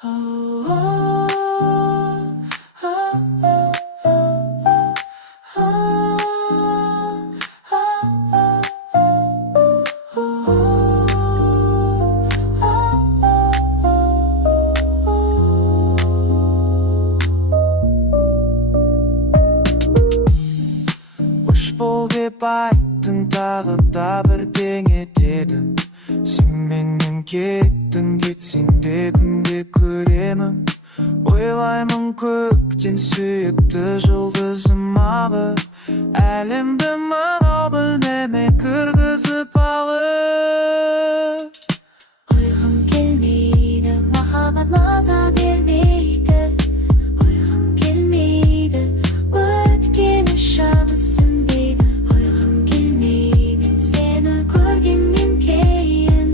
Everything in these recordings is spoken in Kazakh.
бол деп айттың, тағы да бірдеңе дедің. Сен менен кеттің, кетсең де күнде көремін. Ойлаймын көптен сүйікті жұлдызым ағып, әлемді мынау білмеме кіргізіп алып. Ұйқым келмейді, махаббат маза бермейді. Ұйқым келмейді, өткені шамысын дейді. Ұйқым келмей, мен сені көргеннен кейін.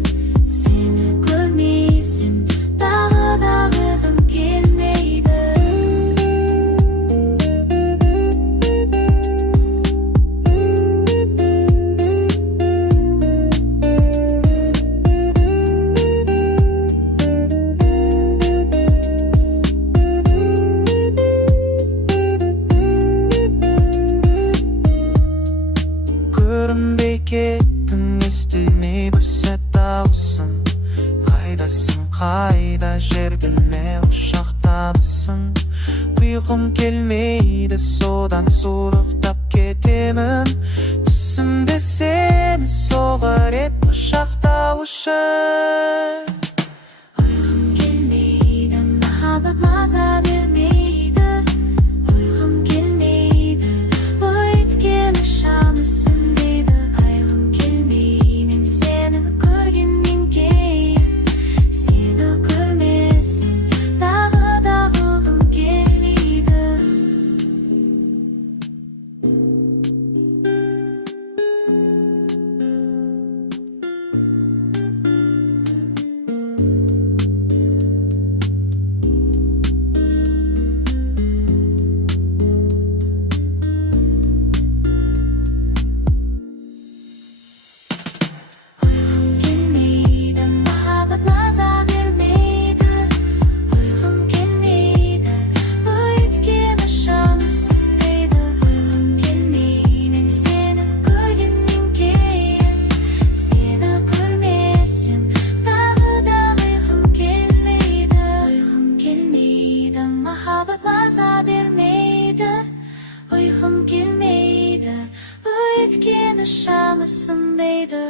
Сені көрмесем, тағы да ұйқым келмейді. Көрінбей кеттің, естілмей бір сәт дауысың. Қайдасың, қайда, жерде ме, ұшақтамысың? Ұйқым келмейді, содан сурықтап кетемін. Түсімде сені соғар ет құшақтау үшін. Ұйқым келмейді, махаббат маза бермейді. Ұйқым келмейді, өткені шамысын дейді. Ұйқым келмей, мен сені көргеннен кейін. Сені көрмесем, тағы да ұйқым келмейді. Ұйқым келмейді, махаббат маза бермейді. Ұйқым келмейді, өткені шамысын дейді. Ұйқым келмей, мен сені көргеннен кейін. Сені көрмесем, тағы да ұйқым келмейді. Ұйқым келмейді, махаббат маза бермейді. Ұйқым келмейді, өткені шамысын дейді.